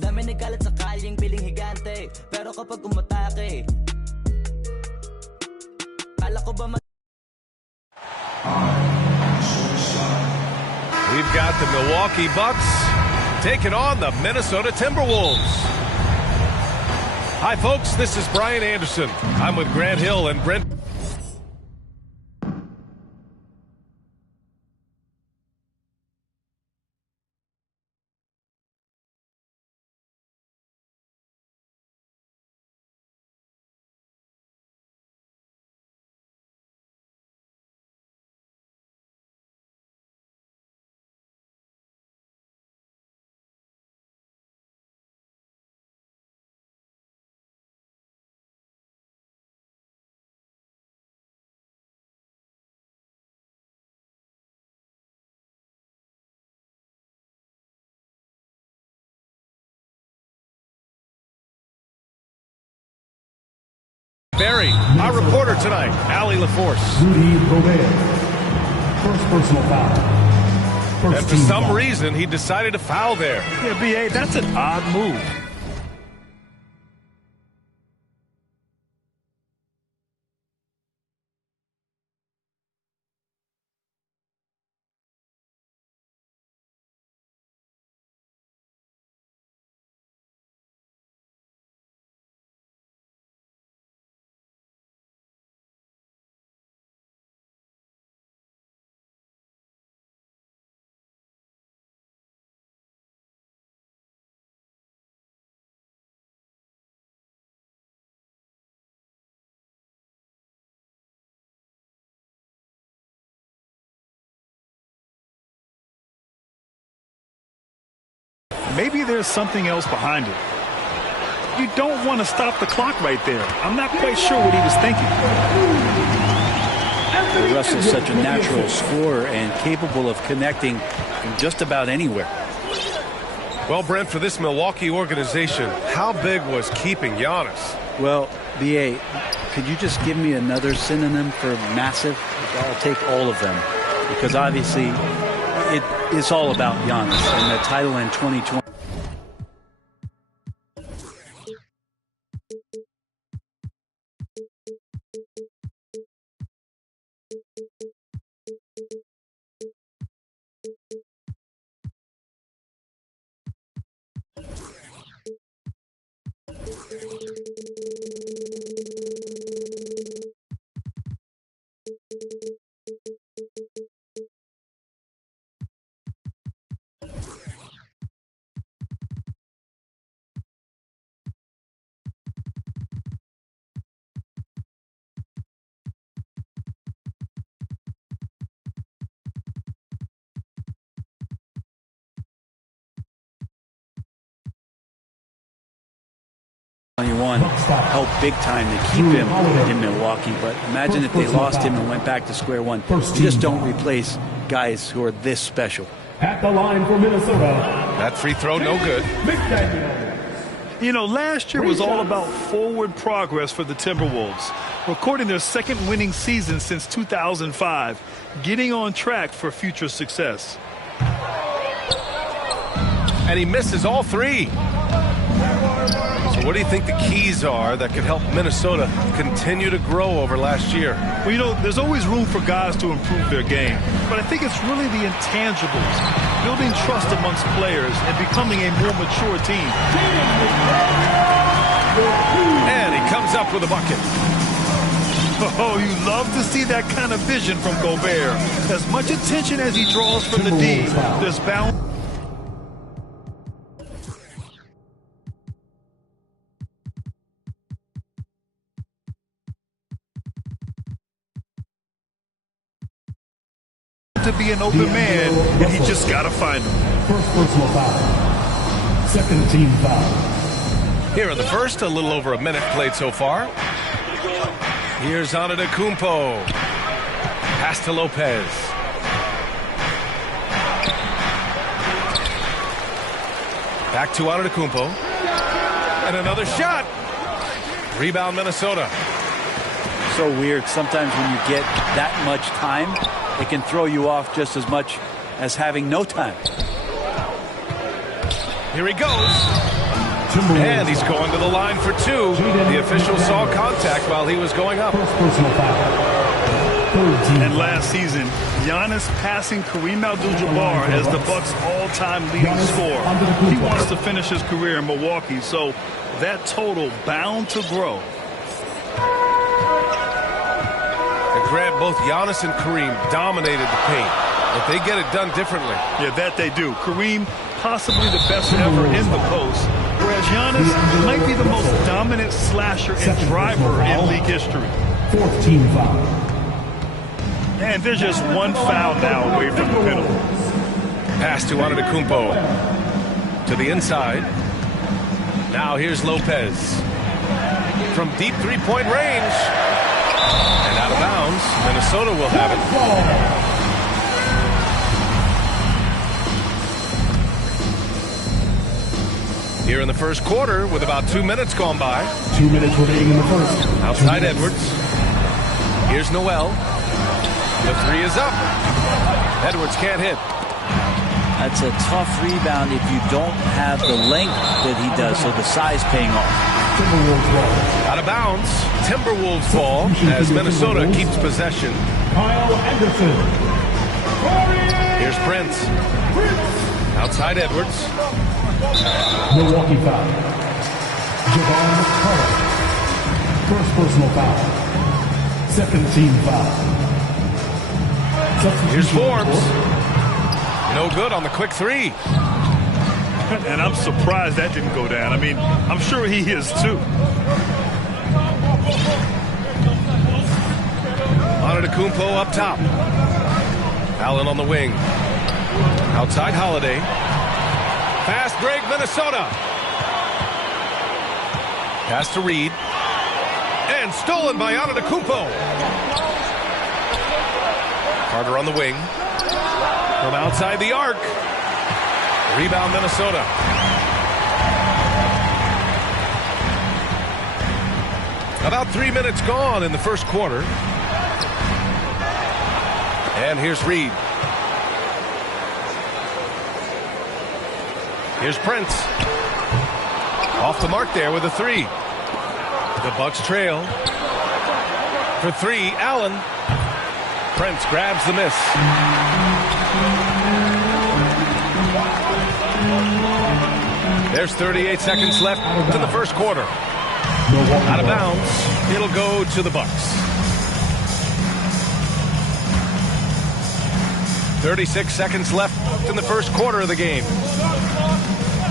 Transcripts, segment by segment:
Dami nagkalat sa kalyeng piling higante, pero kapag umatake, kala ko ba We've got the Milwaukee Bucks taking on the Minnesota Timberwolves. Hi, folks. This is Brian Anderson. I'm with Grant Hill and Brent. Barry, our reporter tonight, Allie LaForce. Rudy Gobert. First personal foul. And for some reason, he decided to foul there. Yeah, B.A., that's an odd move. Maybe there's something else behind it. You don't want to stop the clock right there. I'm not quite sure what he was thinking. Russell's such a natural scorer and capable of connecting from just about anywhere. Well, Brent, for this Milwaukee organization, how big was keeping Giannis? Well, B.A., could you just give me another synonym for massive? I'll take all of them. Because obviously, it's all about Giannis and the title in 2020. Helped big time to keep him in Milwaukee, but imagine if they lost him and went back to square one. You just don't replace guys who are this special. At the line for Minnesota. That free throw, no good. You know, last year was all about forward progress for the Timberwolves, recording their second winning season since 2005, getting on track for future success. And he misses all three. So what do you think the keys are that could help Minnesota continue to grow over last year? Well, you know, there's always room for guys to improve their game, but I think it's really the intangibles, building trust amongst players and becoming a more mature team. And he comes up with a bucket. Oh, you love to see that kind of vision from Gobert. As much attention as he draws from the D, there's balance. To be an open man, and he just got to find him. First personal foul. Second team foul. Here in the first, a little over a minute played so far. Here's Antetokounmpo. Pass to Lopez. Back to Antetokounmpo. And another shot. Rebound Minnesota. So weird. Sometimes when you get that much time, it can throw you off just as much as having no time. Here he goes. And he's going to the line for two. The official saw contact while he was going up. First personal foul. And last season, Giannis passing Kareem Abdul-Jabbar as the Bucks' all-time leading scorer. He wants to finish his career in Milwaukee, so that total bound to grow. And Grant, both Giannis and Kareem dominated the paint, but they get it done differently. Yeah, that they do. Kareem, possibly the best ever in the post, whereas Giannis might be the most dominant slasher and driver in league history. 4th team foul. And they're just one foul now away from the middle. Pass to Antetokounmpo. To the inside. Now here's Lopez. From deep three-point range. And out of bounds. Minnesota will have it. Here in the first quarter with about 2 minutes gone by. 2 minutes remaining in the first. Outside Edwards. Here's Noel. The three is up. Edwards can't hit. That's a tough rebound if you don't have the length that he does, so the size paying off. Out of bounds. Timberwolves ball as Minnesota keeps possession. Kyle Anderson. Here's Prince. Outside Edwards. Milwaukee foul. Javon McCullough. First personal foul. 2nd team foul. Here's Forbes. No good on the quick three. And I'm surprised that didn't go down. I mean, I'm sure he is too. Antetokounmpo up top. Allen on the wing. Outside Holiday. Fast break, Minnesota. Pass to Reed. And stolen by Antetokounmpo. Carter on the wing. From outside the arc. Rebound Minnesota. About 3 minutes gone in the first quarter. And here's Reed. Here's Prince. Off the mark there with a three. The Bucks trail. For three, Allen. Prince grabs the miss. There's 38 seconds left in the first quarter. Out of bounds. It'll go to the Bucks. 36 seconds left in the first quarter of the game.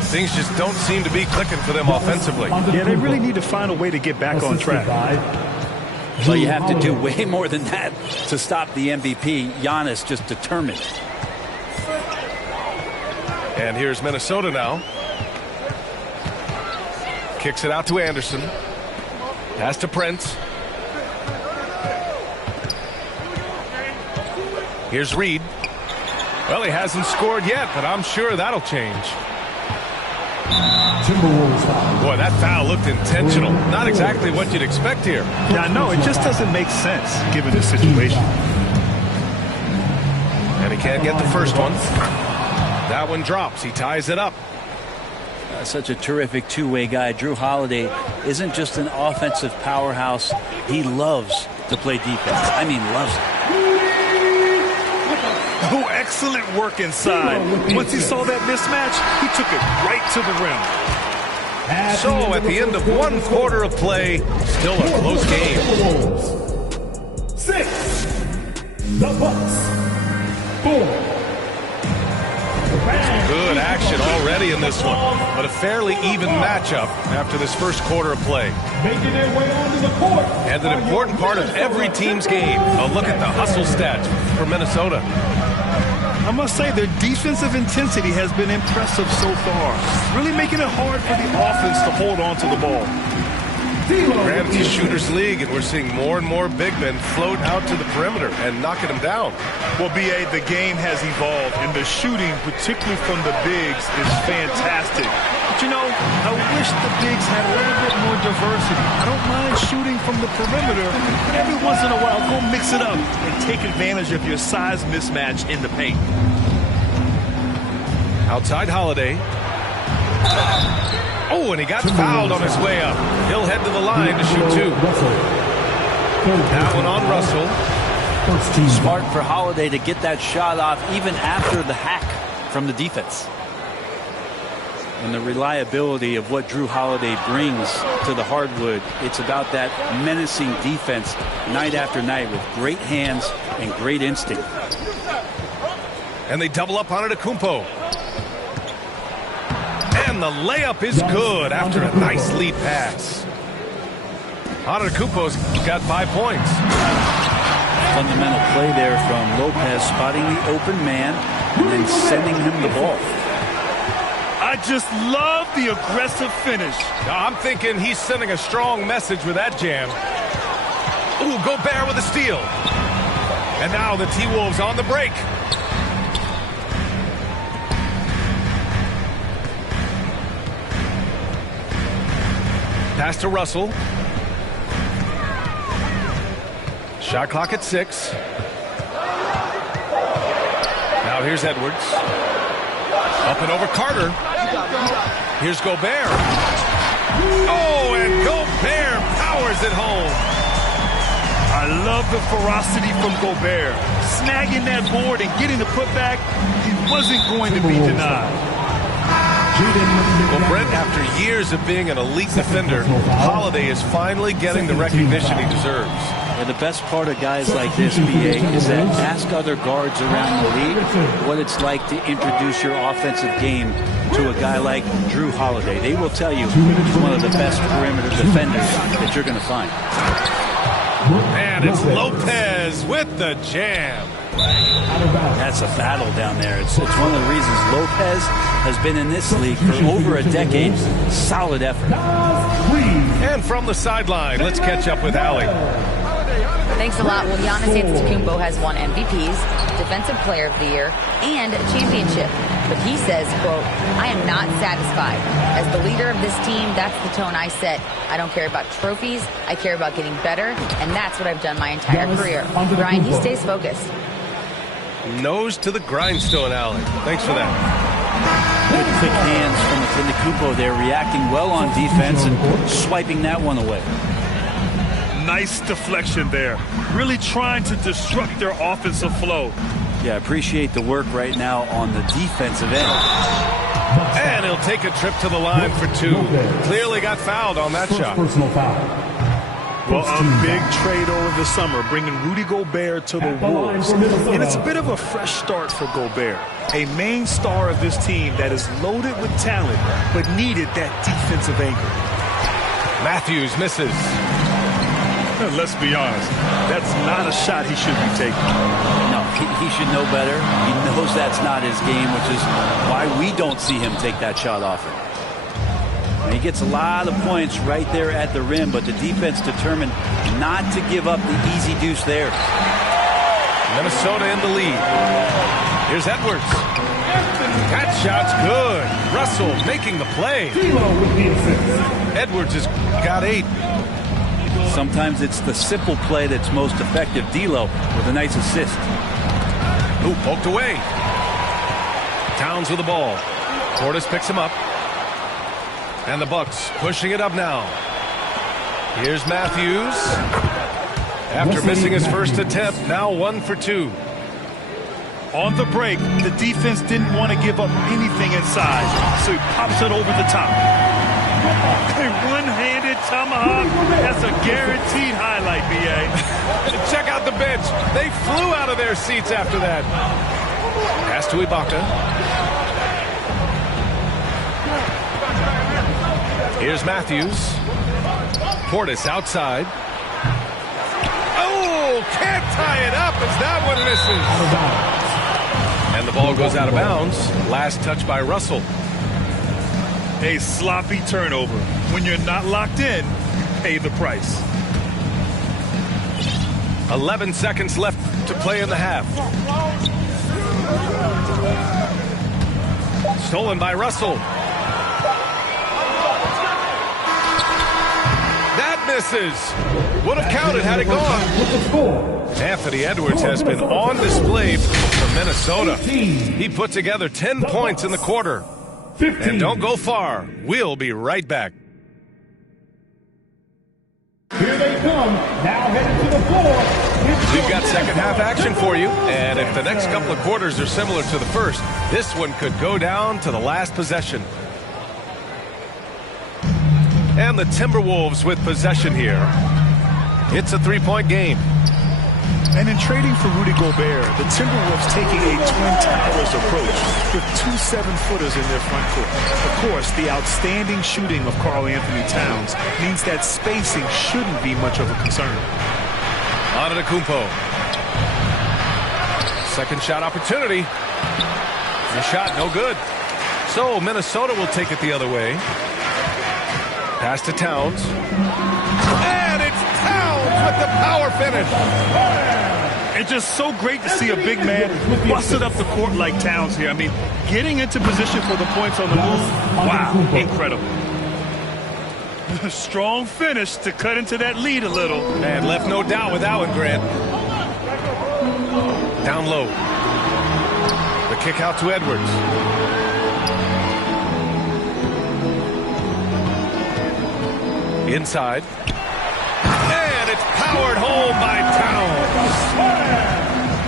Things just don't seem to be clicking for them offensively. Yeah, they really need to find a way to get back on track. Well, you have to do way more than that to stop the MVP. Giannis just determined. And here's Minnesota now. Kicks it out to Anderson. Pass to Prince. Here's Reed. Well, he hasn't scored yet, but I'm sure that'll change. Timberwolves foul. Boy, that foul looked intentional. Not exactly what you'd expect here. Yeah, no, it just doesn't make sense given the situation. And he can't get the first one. That one drops. He ties it up. Such a terrific two-way guy. Drew Holiday isn't just an offensive powerhouse. He loves to play defense. I mean, loves it. Oh, excellent work inside. Once he saw that mismatch, he took it right to the rim. So at the end of one quarter of play, still a close game. 6. The Bucks. 4. Good action already in this one, but a fairly even matchup after this first quarter of play. Making their way onto the court. And an important part of every team's game. A look at the hustle stats for Minnesota. I must say their defensive intensity has been impressive so far, really making it hard for the offense to hold on to the ball. Granted, it's a shooter's league, and we're seeing more and more big men float out to the perimeter and knocking them down. Well, B.A., the game has evolved, and the shooting, particularly from the bigs, is fantastic. But, you know, I wish the bigs had a little bit more diversity. I don't mind shooting from the perimeter, but every once in a while, go mix it up and take advantage of your size mismatch in the paint. Outside Holiday. Oh, and he got fouled on his way up. He'll head to the line to shoot 2. That one on Russell. Smart for Holiday to get that shot off even after the hack from the defense. And the reliability of what Jrue Holiday brings to the hardwood, it's about that menacing defense night after night with great hands and great instinct. And they double up on Antetokounmpo. And the layup is good after a nice lead pass. Antetokounmpo's got 5 points. Fundamental play there from Lopez, spotting the open man and then sending him the ball. I just love the aggressive finish. I'm thinking he's sending a strong message with that jam. Ooh, Gobert with a steal. And now the T-Wolves on the break. Pass to Russell. Shot clock at 6. Now here's Edwards. Up and over Carter. Here's Gobert. Oh, and Gobert powers it home. I love the ferocity from Gobert. Snagging that board and getting the putback, he wasn't going to be denied. Well, Brent, after years of being an elite defender, Holiday is finally getting the recognition he deserves. And the best part of guys like this, BA, is that ask other guards around the league what it's like to introduce your offensive game to a guy like Jrue Holiday. They will tell you he's one of the best perimeter defenders that you're going to find. And it's Lopez with the jam. That's a battle down there. It's one of the reasons Lopez has been in this league for over a decade. Solid effort. And from the sideline, let's catch up with Allie. Thanks a lot. Well, Giannis Antetokounmpo has won MVPs, Defensive Player of the Year, and a championship. But he says, quote, I am not satisfied. As the leader of this team, that's the tone I set. I don't care about trophies. I care about getting better, and that's what I've done my entire career. Brian, he stays focused. Nose to the grindstone, Allie. Thanks for that. Good quick hands from Antetokounmpo there, reacting well on defense and swiping that one away. Nice deflection there. Really trying to disrupt their offensive flow. Yeah, appreciate the work right now on the defensive end. And he'll take a trip to the line for 2. Clearly got fouled on that shot. Well, a big trade over the summer, bringing Rudy Gobert to the Wolves. And it's a bit of a fresh start for Gobert, a main star of this team that is loaded with talent, but needed that defensive anchor. Matthews misses. Let's be honest, that's not a shot he should be taking. No, he should know better. He knows that's not his game, which is why we don't see him take that shot often. And he gets a lot of points right there at the rim, but the defense determined not to give up the easy deuce there. Minnesota in the lead. Here's Edwards. That shot's good. Russell making the play. Edwards has got 8. Sometimes it's the simple play that's most effective. D'Lo with a nice assist. Ooh, poked away. Towns with the ball. Portis picks him up. And the Bucks pushing it up now. Here's Matthews. After missing his first attempt, now 1 for 2. On the break, the defense didn't want to give up anything inside, so he pops it over the top. A one-handed tomahawk. That's a guaranteed highlight, B.A. Check out the bench. They flew out of their seats after that. Pass to Ibaka. Here's Matthews. Portis outside. Oh, can't tie it up as that one misses. And the ball goes out of bounds. Last touch by Russell. A sloppy turnover. When you're not locked in, you pay the price. 11 seconds left to play in the half. Stolen by Russell. That misses. Would have counted had it gone. Anthony Edwards has been on display for Minnesota. He put together 10 points in the quarter. 15. And don't go far. We'll be right back. Here they come. Now headed to the floor. We've got second half action for you. And if the next couple of quarters are similar to the first, this one could go down to the last possession. And the Timberwolves with possession here. It's a three-point game. And in trading for Rudy Gobert, the Timberwolves taking a Twin Towers approach with 2 7-footers in their front court. Of course, the outstanding shooting of Karl Anthony Towns means that spacing shouldn't be much of a concern. Antetokounmpo. Second shot opportunity. The shot no good. So Minnesota will take it the other way. Pass to Towns. And it's Towns with the power finish. It's just so great to see a big man busted up the court like Towns here. I mean, getting into position for the points on the move, wow, incredible. Strong finish to cut into that lead a little. And left no doubt with that one, Grant. Down low. The kick out to Edwards. Inside. And it's powered home by Towns.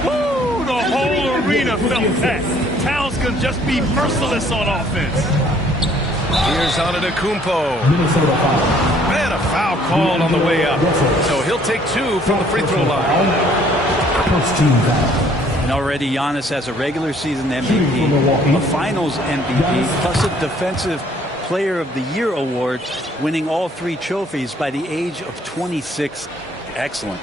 Woo! The whole arena felt that. Towns can just be merciless on offense. Here's Antetokounmpo. And a foul called on the way up. So he'll take 2 from the free throw line. First team foul. And already Giannis has a regular season MVP, a finals MVP, plus a defensive Player of the Year award, winning all 3 trophies by the age of 26. Excellent.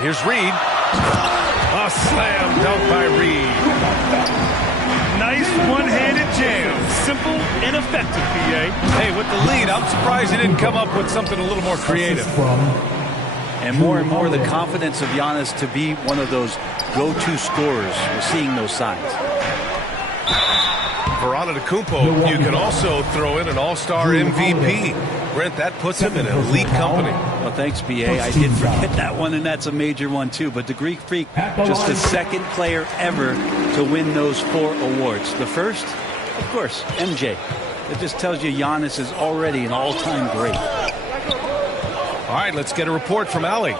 Here's Reed. A slam dunk by Reed. Nice one-handed jam. Simple and effective, PA. Hey, with the lead, I'm surprised he didn't come up with something a little more creative. And more the confidence of Giannis to be one of those go-to scorers. We're seeing those signs. For Antetokounmpo, you can also throw in an all-star MVP. Brent, that puts him in elite company. Well, thanks, BA. I did forget that one, and that's a major one, too. But the Greek Freak, just the second player ever to win those 4 awards. The first, of course, MJ. It just tells you Giannis is already an all-time great. All right, let's get a report from Allie.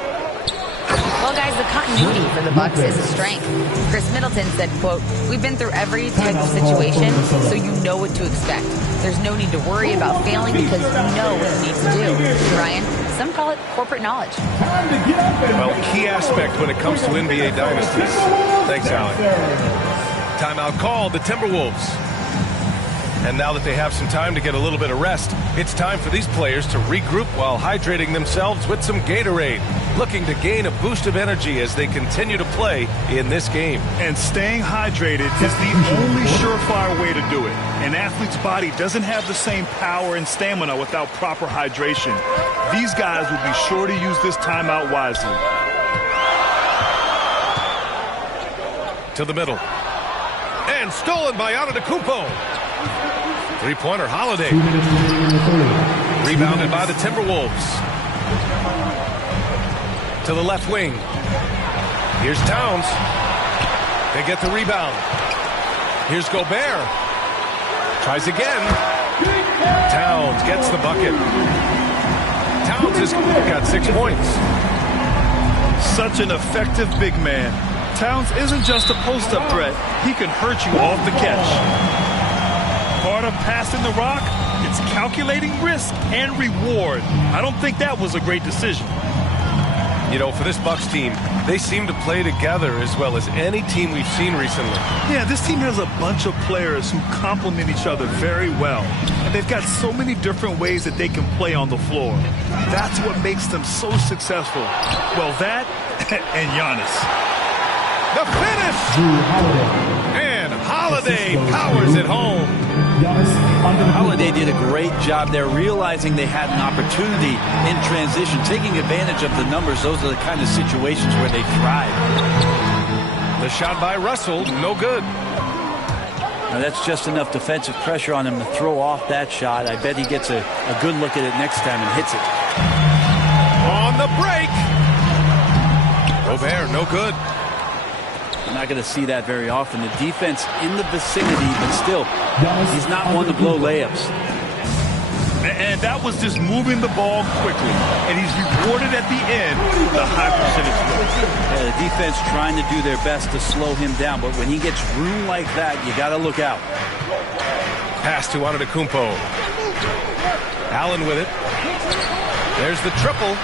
Well, guys, the continuity for the Bucks is a strength. Chris Middleton said, quote, "We've been through every type of situation, so you know what to expect. There's no need to worry about failing because you know what you need to do." Ryan, some call it corporate knowledge. Well, key aspect when it comes to NBA dynasties. Thanks, Allie. Timeout called, the Timberwolves. And now that they have some time to get a little bit of rest, it's time for these players to regroup while hydrating themselves with some Gatorade, looking to gain a boost of energy as they continue to play in this game. And staying hydrated is the only surefire way to do it. An athlete's body doesn't have the same power and stamina without proper hydration. These guys will be sure to use this timeout wisely. To the middle. And stolen by Antetokounmpo. Three-pointer, Holiday. Rebounded by the Timberwolves. To the left wing. Here's Towns. They get the rebound. Here's Gobert. Tries again. Towns gets the bucket. Towns has got 6 points. Such an effective big man. Towns isn't just a post-up threat. He can hurt you off the catch. Part of passing the rock, it's calculating risk and reward. I don't think that was a great decision. You know, for this Bucks team, they seem to play together as well as any team we've seen recently. Yeah, this team has a bunch of players who complement each other very well. And they've got so many different ways that they can play on the floor. That's what makes them so successful. Well, that and Giannis. The finish! And Holiday powers it home. Holiday did a great job there, realizing they had an opportunity in transition, taking advantage of the numbers. Those are the kind of situations where they thrive. The shot by Russell, no good. Now that's just enough defensive pressure on him to throw off that shot. I bet he gets a good look at it next time and hits it. On the break. Gobert, no good. You're not going to see that very often. The defense in the vicinity, but still, he's not one to blow layups. And that was just moving the ball quickly. And he's rewarded at the end with a high percentage look. Yeah, the defense trying to do their best to slow him down, but when he gets room like that, you got to look out. Pass to Antetokounmpo. Allen with it. There's the triple.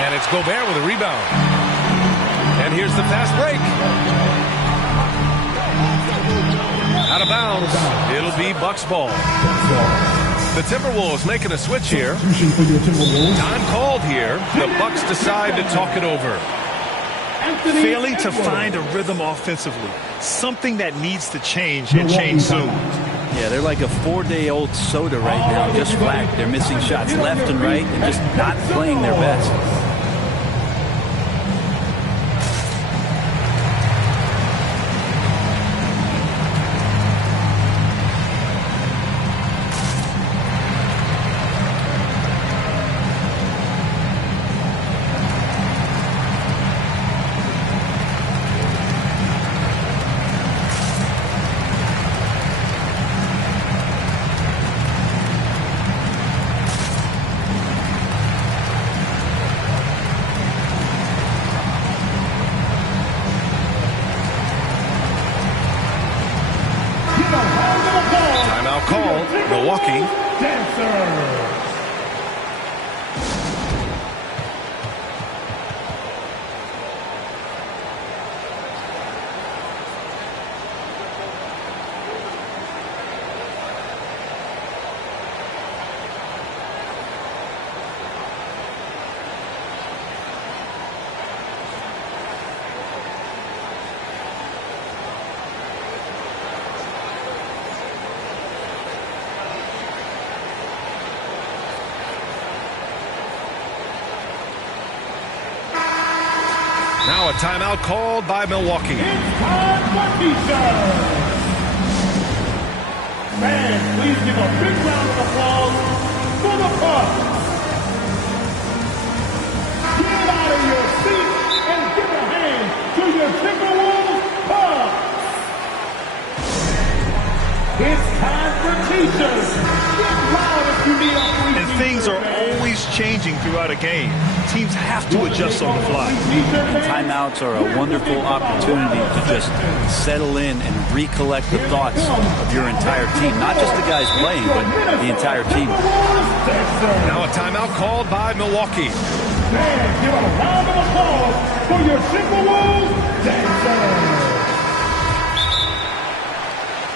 And it's Gobert with a rebound. And here's the fast break. Out of bounds. It'll be Bucks ball. The Timberwolves making a switch here. Time called here. The Bucks decide to talk it over. Failing to find a rhythm offensively. Something that needs to change and change soon. Yeah, they're like a 4-day-old soda right now, just flat. They're missing shots left and right and just not playing their best. Now a timeout called by Milwaukee. It's time for T-shirts. Fans, please give a big round of applause for the Bucks. Get out of your seat and give a hand to your Timberwolves Bucks. It's time for T-shirts. Get loud if you need a free And things are always changing throughout a game. Teams have to adjust on the fly. And timeouts are a wonderful opportunity to just settle in and recollect the thoughts of your entire team. Not just the guys playing, but the entire team. Now a timeout called by Milwaukee. Fans, give a round of applause for your Timberwolves dancers.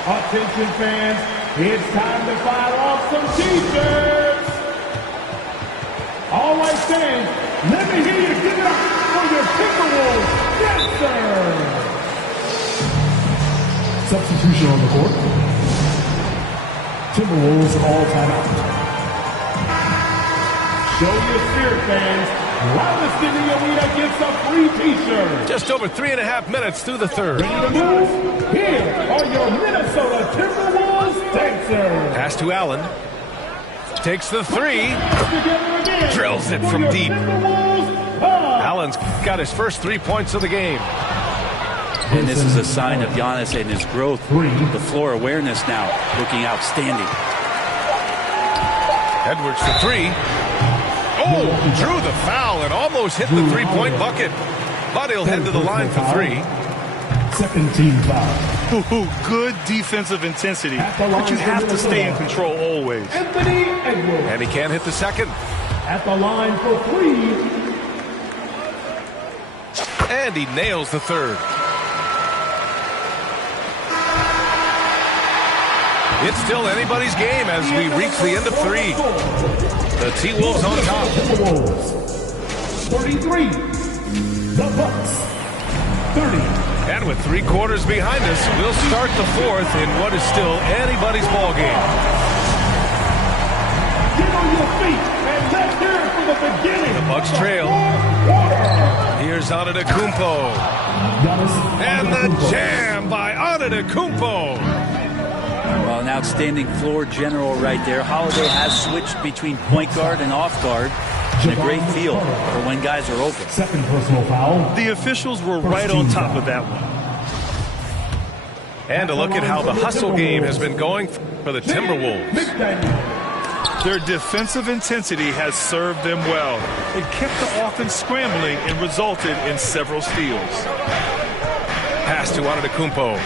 Attention fans, it's time to fire off some T-shirts. All right, fans, let me hear you give it up for your Timberwolves dancers. Substitution on the court. Timberwolves all timeout. Show your spirit, fans. Loudest in the arena gets a free T-shirt. Just over 3.5 minutes through the third. Ready to move? Here are your Minnesota Timberwolves dancers. Pass to Allen. Takes the three. Drills it from deep. Allen's got his first 3 points of the game. And this is a sign of Giannis and his growth. The floor awareness now looking outstanding. Edwards for three. Oh, drew the foul and almost hit the three-point bucket. But he'll head to the line for three. Second team foul. Good defensive intensity, but you have to stay in control always. Anthony Edwards. And he can't hit the second. At the line for three. And he nails the third. It's still anybody's game as we reach the end of three. The T-Wolves on top. 33. The Bucks. 30. And with 3 quarters behind us, we'll start the fourth in what is still anybody's ball game. Get on your feet and let's hear it for the beginning. The Bucks trail. Here's Antetokounmpo. And the jam by Antetokounmpo. Well, an outstanding floor general right there. Holiday has switched between point guard and off guard. and a great feel for when guys are open. Second personal foul. The officials were right on top of that one. And a look at how the hustle game has been going for the Timberwolves. Their defensive intensity has served them well. It kept the offense scrambling and resulted in several steals. Pass to Antetokounmpo.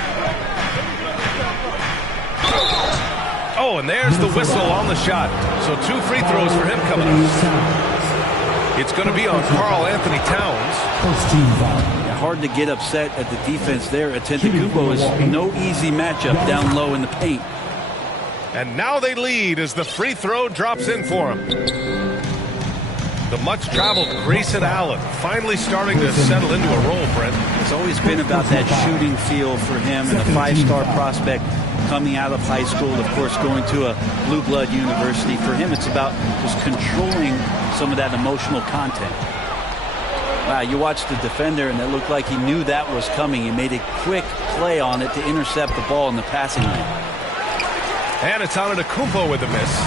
Oh, and there's the whistle on the shot. So 2 free throws for him coming up. It's going to be on Karl Anthony Towns. First team foul. Hard to get upset at the defense there. Antetokounmpo is no easy matchup down low in the paint. And now they lead as the free throw drops in for him. The much-traveled Grayson Allen finally starting to settle into a role, Brent. It's always been about that shooting feel for him, and a 5-star prospect coming out of high school, of course, going to a blue blood university. For him, it's about just controlling some of that emotional content. Wow, you watched the defender, and it looked like he knew that was coming. He made a quick play on it to intercept the ball in the passing lane. And it's Antetokounmpo with a miss.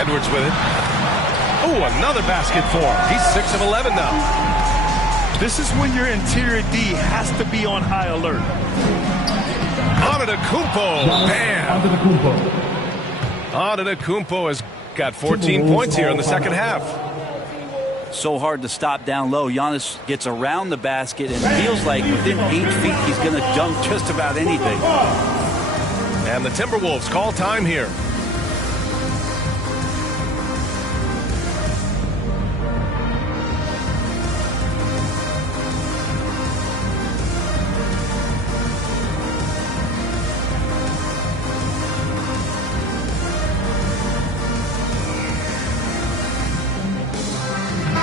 Edwards with it. Oh, another basket for him. He's 6 of 11 now. This is when your interior D has to be on high alert. Antetokounmpo. Bam. Antetokounmpo has got 14 points here in the second half. So hard to stop down low. Giannis gets around the basket and feels like within 8 feet he's going to dunk just about anything. And the Timberwolves call time here.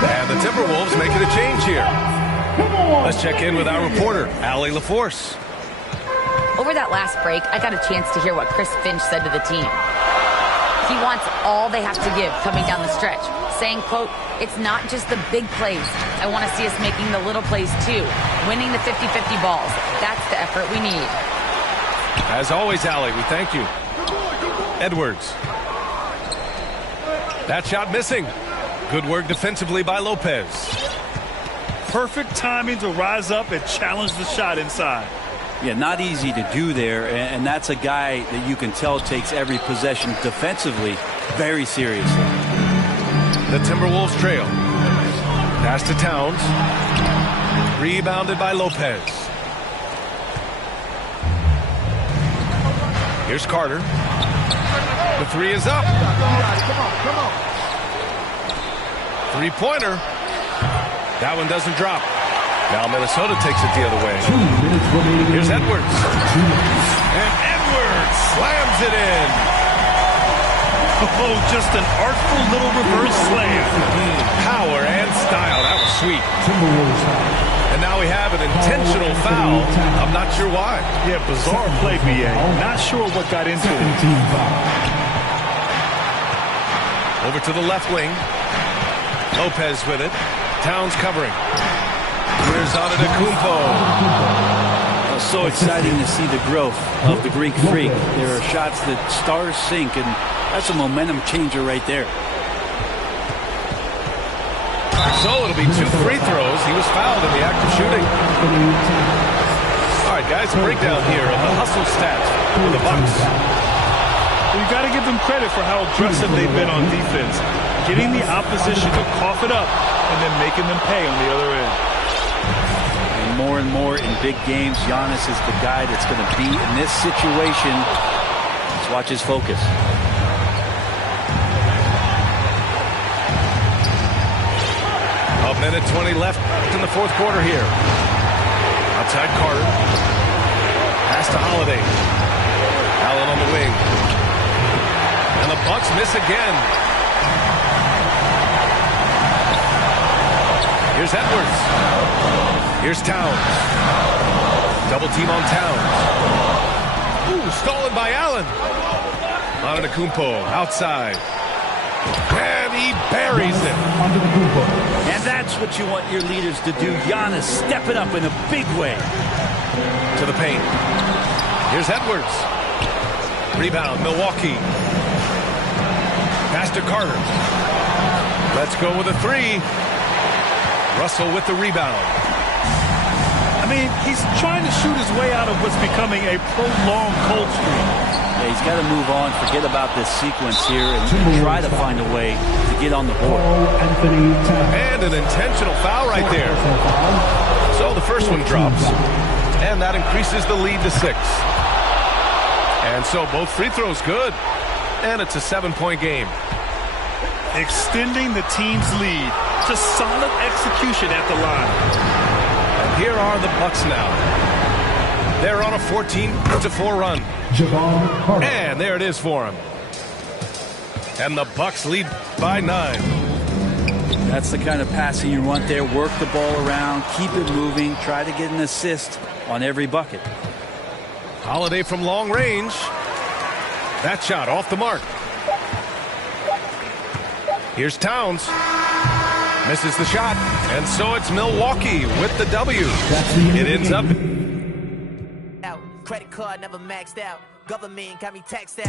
And the Timberwolves making a change here. Let's check in with our reporter, Allie LaForce. Over that last break, I got a chance to hear what Chris Finch said to the team. He wants all they have to give coming down the stretch, saying, quote, it's not just the big plays. I want to see us making the little plays too, winning the 50-50 balls. That's the effort we need. As always, Allie, we thank you. Edwards. That shot missing. Good work defensively by Lopez. Perfect timing to rise up and challenge the shot inside. Yeah, not easy to do there, and that's a guy that you can tell takes every possession defensively very seriously. The Timberwolves trail. Pass to Towns. Rebounded by Lopez. Here's Carter. The three is up. Come on. Three-pointer. That one doesn't drop. Now Minnesota takes it the other way. 2 minutes remaining. Here's Edwards. And Edwards slams it in. Oh, just an artful little reverse slam. Power and style. That was sweet. Timberwolves foul. And now we have an intentional foul. I'm not sure why. Yeah, bizarre play, BA. Not sure what got into Second it. team foul. Over to the left wing. Lopez with it. Towns covering. Here's Antetokounmpo. So exciting to see the growth of the Greek Freak. There are shots that stars sink, and that's a momentum changer right there. So it'll be 2 free throws. He was fouled in the act of shooting. All right, guys, breakdown here of the hustle stats for the Bucks. You got to give them credit for how aggressive they've been on defense, getting the opposition to cough it up and then making them pay on the other end. And more in big games, Giannis is the guy that's going to be in this situation. Let's watch his focus. A minute 20 left in the fourth quarter here. Outside Carter. Pass to Holiday. Allen on the wing. And the Bucks miss again. Here's Edwards. Here's Towns. Double team on Towns. Ooh, stolen by Allen. Antetokounmpo outside. And he buries it. And that's what you want your leaders to do. Giannis step it up in a big way. To the paint. Here's Edwards. Rebound, Milwaukee. Pass to Carter. Let's go with a three. Russell with the rebound. I mean, he's trying to shoot his way out of what's becoming a prolonged cold streak. Yeah, he's got to move on, forget about this sequence here, and try to find a way to get on the board. And an intentional foul right there. So the first one drops. And that increases the lead to 6. And so both free throws good. And it's a 7-point game. Extending the team's lead. Just solid execution at the line. And here are the Bucks now. They're on a 14-4 run. And there it is for him. And the Bucks lead by 9. That's the kind of passing you want there. Work the ball around, keep it moving, try to get an assist on every bucket. Holiday from long range. That shot off the mark. Here's Towns. Misses the shot. And so it's Milwaukee with the W. It ends up. Credit card never maxed out. Government got me taxed out.